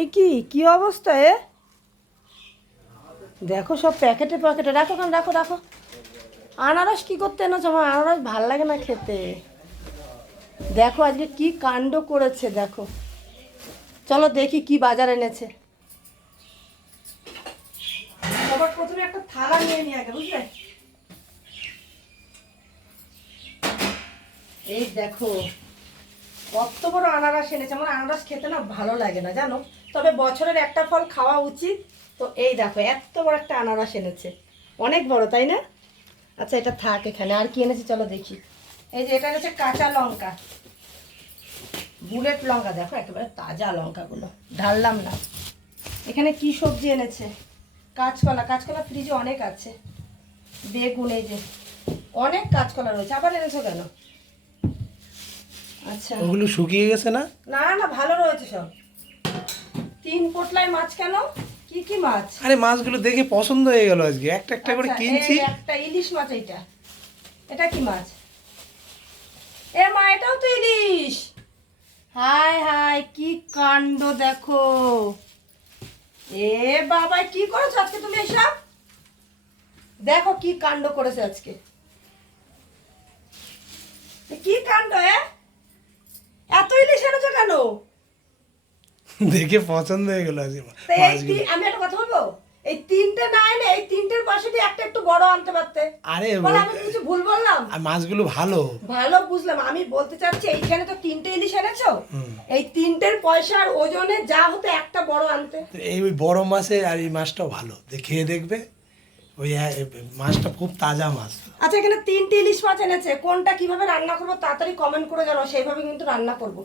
এই কি কি অবস্থা এ? দেখো সব প্যাকেটে প্যাকেটে রাখো, কারণ রাখো রাখো। আনারস কি করতে এনেছো? আমার আনারস ভাল লাগে না খেতে। দেখো আজকে কি কাণ্ড করেছে দেখো। চলো দেখি কি বাজার এনেছে। সবার প্রথমে একটা থালা নিয়ে নিয়ে আগে, বুঝলে? এই দেখো কত বড় আনারস এনেছে। আমার আনারস খেতে না ভালো লাগে না জানো, তবে বছরের একটা ফল খাওয়া উচিত। তো এই দেখো এত বড় একটা আনারস এনেছে, অনেক বড় তাই না? আচ্ছা এটা থাক এখানে। আর কি এনেছে চলো দেখি। এই যে এটা এনেছে কাঁচা লঙ্কা, বুলেট লঙ্কা। দেখো একেবারে তাজা লঙ্কাগুলো, ঢাললাম না। এখানে কি সবজি এনেছে? কাঁচকলা। কাঁচকলা ফ্রিজে অনেক আছে। বেগুন, এই যে অনেক কাঁচকলা রয়েছে। আবার এনেছো কেন? আচ্ছা ওগুলো শুকিয়ে গেছে না? না না ভালো রয়েছে সব। 3 পোটলাই মাছ কেন? কি কি মাছ? আরে মাছগুলো দেখে পছন্দ হয়ে গেল, আজকে একটা একটা করে আচ্ছা, কিনছি। এই একটা ইলিশ মাছ। এইটা এটা কি মাছ? এ মা, এটাও তো ইলিশ। হাই হাই কি কাণ্ড দেখো। এ বাবা কি করেছো আজকে তুমি এসব? দেখো কি কাণ্ড করেছে আজকে। এ কি কাণ্ড? এত ইলিশ এনেছো কেন? দেখে পছন্দ হয়ে গেল আজকে তো এই মাছগুলো। আমি একটা কথা বলবো, এই তিনটে না এনে এই তিনটের পাশে দিয়ে একটা একটু বড় আনতে পারতে। আরে বল আমি কি কিছু ভুল বললাম? আর মাছগুলো ভালো। ভালো বুঝলাম, আমি বলতে চাচ্ছি এইখানে তো 3টে ইলিশ এনেছো। হুম। এই 3টের পয়সার ওজনে যা হতো একটা বড় আনতে। তো এই ওই বড় মাছের আর এই মাছটাও ভালো, খেয়ে দেখবে। ওই মাছটা খুব তাজা মাছ। আচ্ছা এখানে 3টে ইলিশ মাছ এনেছে, কোনটা কিভাবে রান্না করবো তাড়াতাড়ি কমেন্ট করে জানাও, সেইভাবে কিন্তু রান্না করবো।